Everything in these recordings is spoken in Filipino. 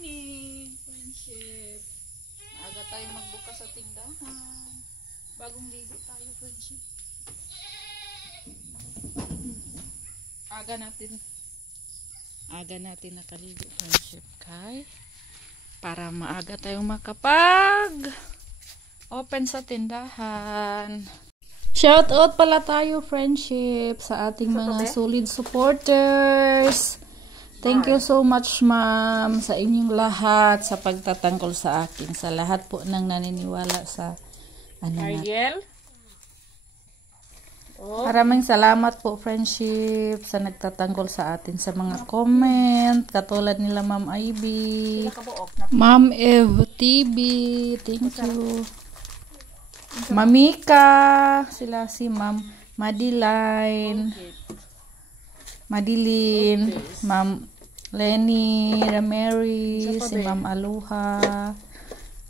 morning, friendship. Maaga tayong magbukas sa tindahan. Bagong ligo tayo, friendship. Aga natin nakaligo, friendship. Kay para maaga tayong makapag open sa tindahan. Shout out pala tayo, friendship, sa ating mga solid supporters. Thank you so much, ma'am, sa inyong lahat sa pagtatanggol sa akin, sa lahat po ng naniniwala sa Ariel. Maraming salamat po, friendship, sa nagtatanggol sa atin, sa mga comment, katulad nila Ma'am Ivy, Ma'am Ev TV, thank you. Mamika, sila si Ma'am Madeline, Ma'am Lenny, Mary, si Ma'am Aluha.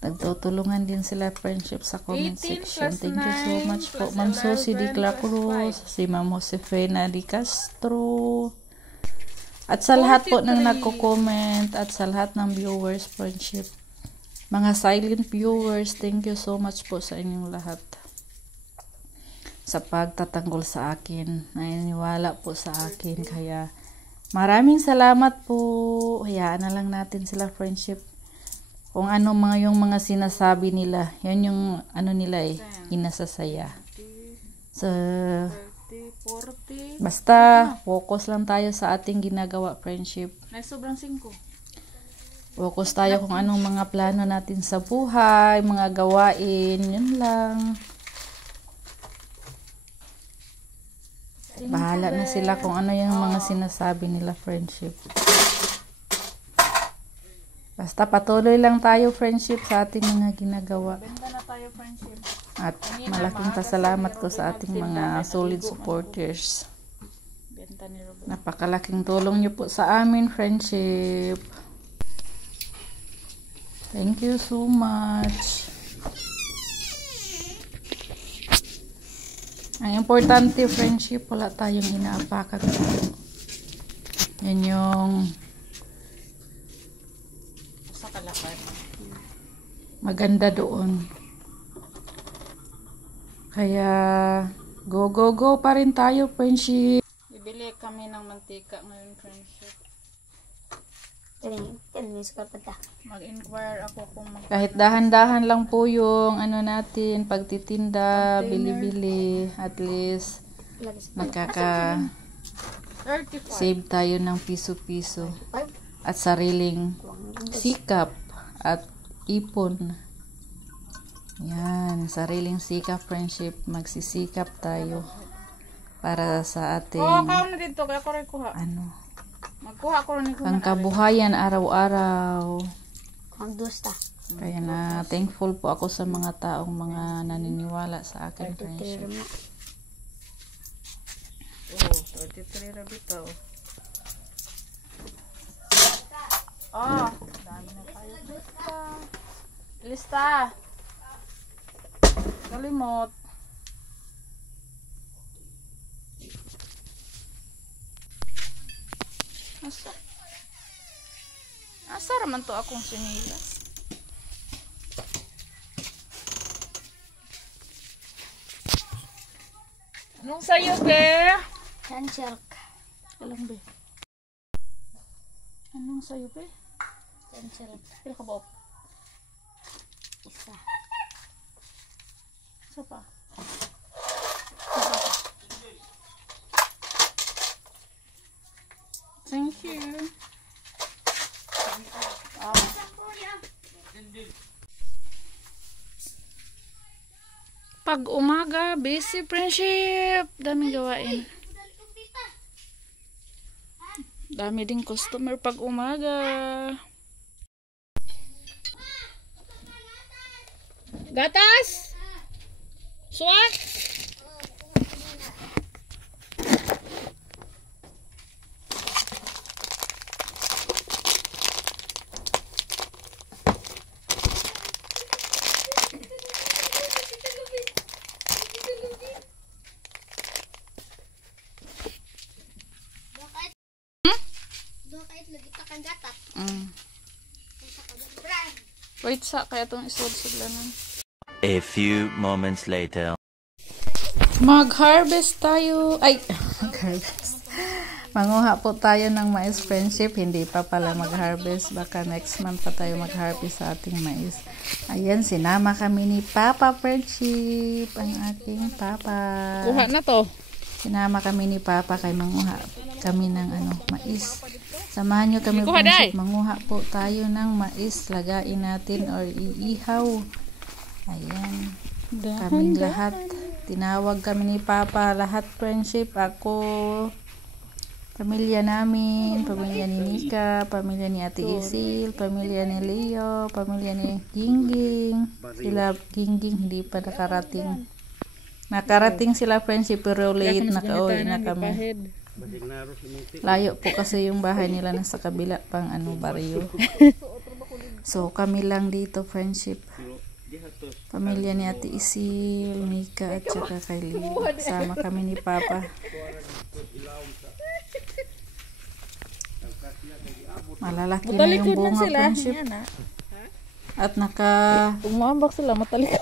Nagtutulungan din sila, friendship, sa comment section. Thank you so much po, Ma'am Susie Di La Cruz, si Ma'am Josefina Di Castro, at sa lahat po ng nagko-comment, at sa lahat ng viewers, friendship. Mga silent viewers, thank you so much po sa inyong lahat sa pagtatanggol sa akin. Naniniwala po sa akin. Kaya maraming salamat po. Hayaan na lang natin sila, friendship. Kung ano yung mga sinasabi nila, yan yung ano nila inasasaya. So, basta focus lang tayo sa ating ginagawa, friendship. Sobrang 5. Focus tayo kung anong mga plano natin sa buhay, mga gawain, yun lang. Bahala na sila kung ano yung mga sinasabi nila, friendship. Basta patuloy lang tayo, friendship, sa ating mga ginagawa. Benta na tayo, friendship. At malaking pasalamat ko sa ating mga solid supporters. Napakalaking tulong niyo po sa amin, friendship. Thank you so much. Ang importante, friendship, wala tayong inaapakan. Yan yung sa kalakad. Maganda doon. Kaya go pa rin tayo, friendship. Bibili kami ng mantika ngayon, friendship. Mag-inquire ako kung kahit dahan-dahan lang po yung ano natin, pagtitinda, bili-bili, at least makaka-save tayo ng piso-piso at sariling sikap at ipon. Yan, sariling sikap, friendship. Magsisikap tayo para sa ating kaon na dito, kaya ko rin kuha. Magkuha ko rin ang kabuhayan araw-araw. Magdusta. Kaya na thankful po ako sa mga taong mga naniniwala sa akin, friendship. 33 na bitaw. Dami na tayo. Lista. Kalimot. Asa raman to akong sinilas. Anong sayo, be? Chanchilk. Alam, be. Anong sayo, be? Chanchilk. Pila ka ba? Isa. Isa pa. Thank you. Pag umaga, busy, friendship. Daming gawain. Dami ding customer pag umaga. Gatas? Swat? Lagi takang gatat. Wait sa kaya itong isod-sudlanan. A few moments later. Mag-harvest tayo. Ay, mag-harvest. Manguha po tayo ng mais friendship. Hindi pa pala mag-harvest. Baka next month pa tayo mag-harvest sa ating mais. Ayan, sinama kami ni Papa friendship. Ang aking Papa. Kuha na to. Sinama kami ni Papa kay manguha kami ng mais. Samahan nyo kami Kuha, friendship. day. Manguha po tayo ng mais. Lagain natin or iihaw. Ayan. Kaming lahat. Tinawag kami ni Papa. Lahat friendship. Ako, pamilya namin, pamilya ni Nika, pamilya ni Ate Isil, pamilya ni Leo, pamilya ni Gingging. Sila Gingging hindi pa nakarating. Nakarating sila friendship pero late nakauwi na kami. Layo po kasi yung bahay nila nasa kabila pang baryo. So kami lang dito friendship. Pamilya ni Ate Isil, Nika at saka kay Leo. Sama kami ni Papa. Malalaki na yung bunga friendship. At Umambak sila, matalik.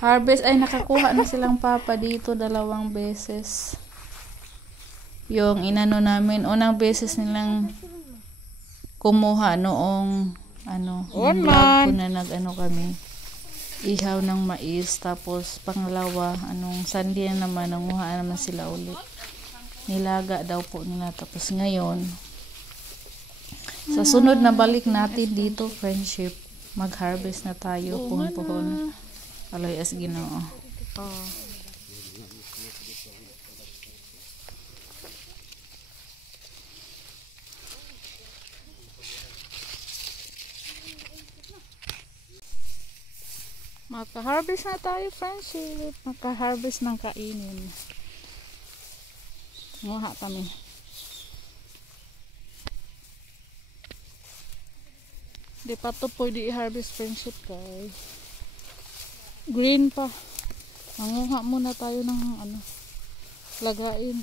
harvest ay nakakuha na silang Papa dito 2 beses. Yung inano namin, unang beses nilang kumuha noong yung vlog ko na kami ihaw ng mais, tapos pangalawa Sunday naman nanguha naman sila ulit, nilaga daw po nila. Tapos ngayon sa sunod na balik natin dito friendship, mag-harvest na tayo puhon-puhon. Aloy as Ginoo. Maka-harvest na tayo friendship. Maka-harvest ng kainin. Nguha kami. Di pa to pwede i-harvest friendship kay green pa. Manguha muna tayo ng lagain.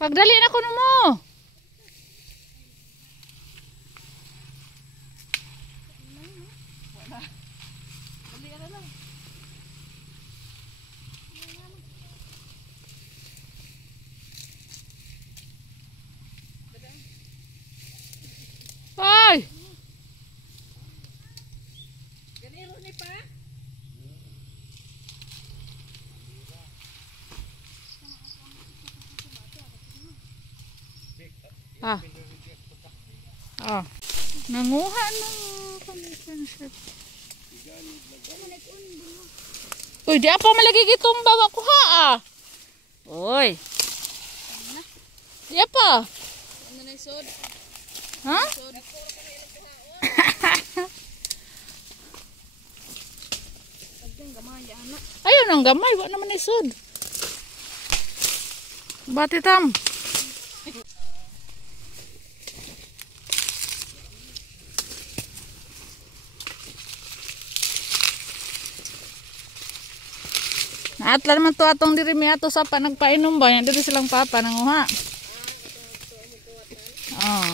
Pagdali na ko na mo. Ay! Ganiro ni pa? Nanguha ng friendship. Uy, di apa malagi gitong bawa ko ha. Uy. Di apa? Ha? Ayun ang gamay, wa naman isod. Batitam. Naatla naman to atong diri mi ato sa nagpainom ba yan diri silang Papa nanguha. Oh.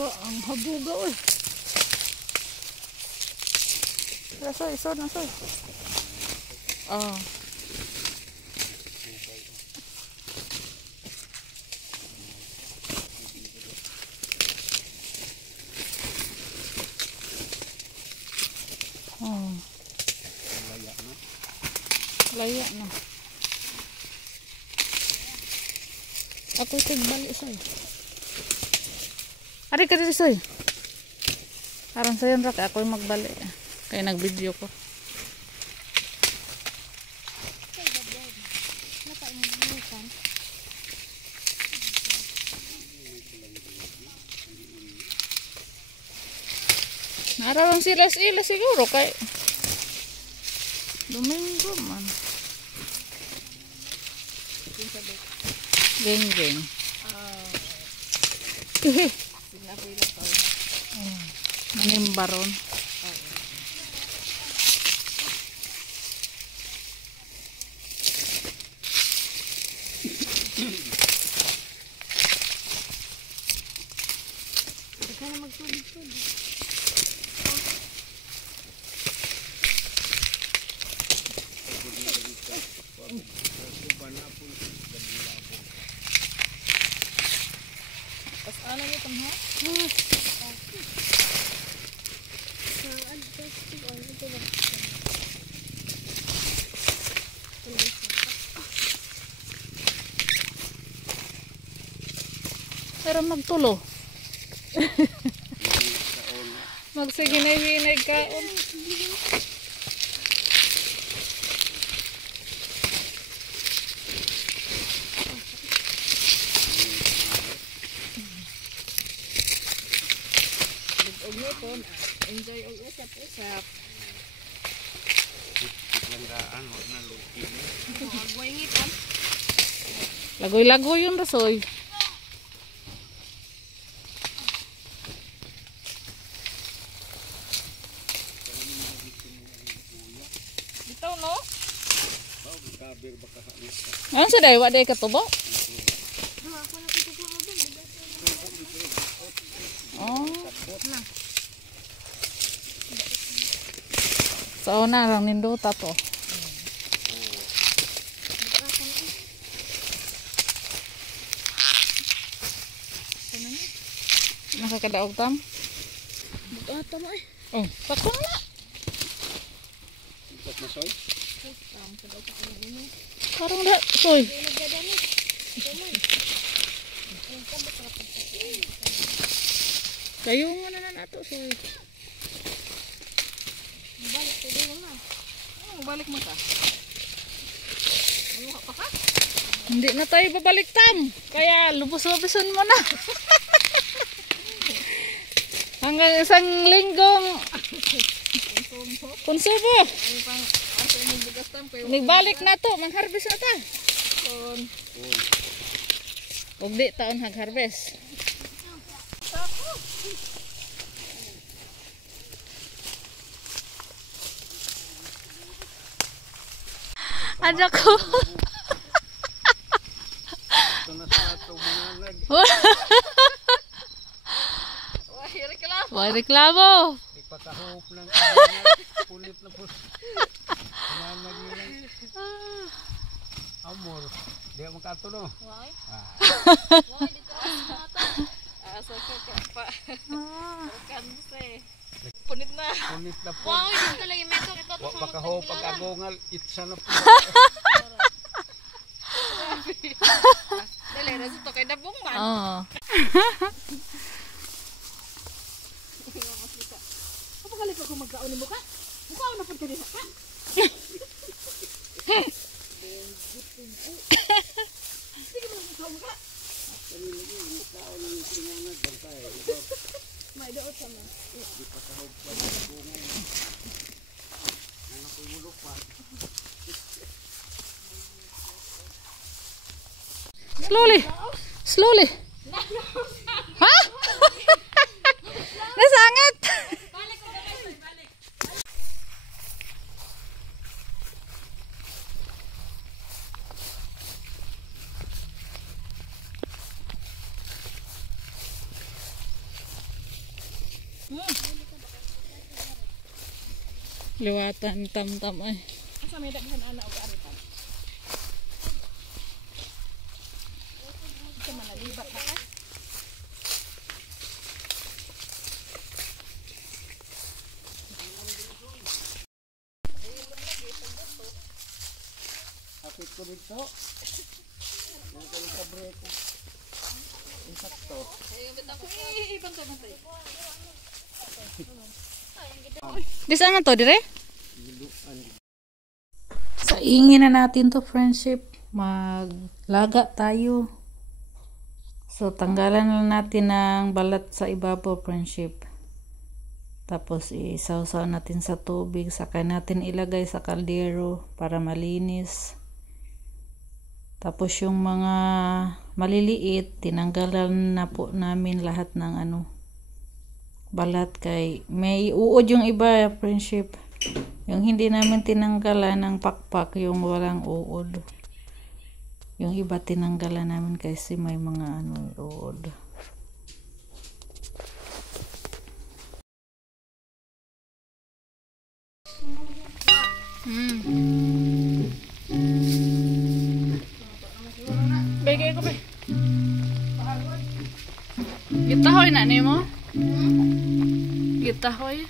Ba, ang habuga oy. Nasoy, isod, nasoy. Oh. Laya na. Ako tigbali sa'yo. Ari ka dito sa'yo. Parang sa'yo rak ako yung magbali. Kaya nag-video ko. Naralang si Ila siguro kay Domingo man. Geng. Manimbaron. Ano yung tamha? Pero magtulo. Magsiginay-hinay kaon. Enjoy og usap-usap. Langgaan, wag na luki. Agway ngipon. Lagoy-lagoy yung rasoy. Bitaw no? Ano sa day? Waday katubo? Oh. So na lang ninduta to. Nakakadaog tam? Bugata mo eh. Oh, takon na. Ikot na soy. Parang da, soy. Kayo nga na nato, soy. Balik mo ka. Ano ka pa? Hindi na tayo babalik tam. Kaya lubos-lubuson mo na. Hanggang isang linggong konsumo. Ano pang ato yung bugas tam kayo. Nagbalik na to, mag-harvest na ta. Kon. Huwag di taon hag-harvest. Ada ko. Ito na sa ato mga nag. Wah, reklamo. Why reklamo? Ipatahop ng kabanag. Kulit na po. Kabanag nilang. Amor. Di ako makato no. Why? Ah. Why dito ata? Asa ka pa. Kanse. Punit na. Kulit na po. Wow, dito lagi meto ito to. Wa pakahop pag-agongal. Itsa na po. Dali ra to kay dabong man. Oo. Apa kali ko magkaon mo ka? Mukhaon na pud ka dinha ka. Sige mo mukhaon ka. May daot sa man. Slowly. Slowly. Ha? Nasangit. Liwatan tam-tam ay. Asa may daghan ana og aritan. Ito man nalibat na ka. ko dito. Nagkalibre ko. Insakto. Di saan man to, dire? Sa ingin na natin to friendship, maglaga tayo. So, tanggalan na natin ng balat sa ibabaw friendship. Tapos, isawsaw natin sa tubig. Saka natin ilagay sa kaldero para malinis. Tapos, yung mga maliliit, tinanggalan na po namin lahat ng balat. Kay may uod yung iba friendship. Yung hindi namin tinanggalan ng pakpak, yung walang uod. Yung iba tinanggalan namin kasi may mga uod. Bigay ko ba? Gitahoy na ni mo? Gitahoy?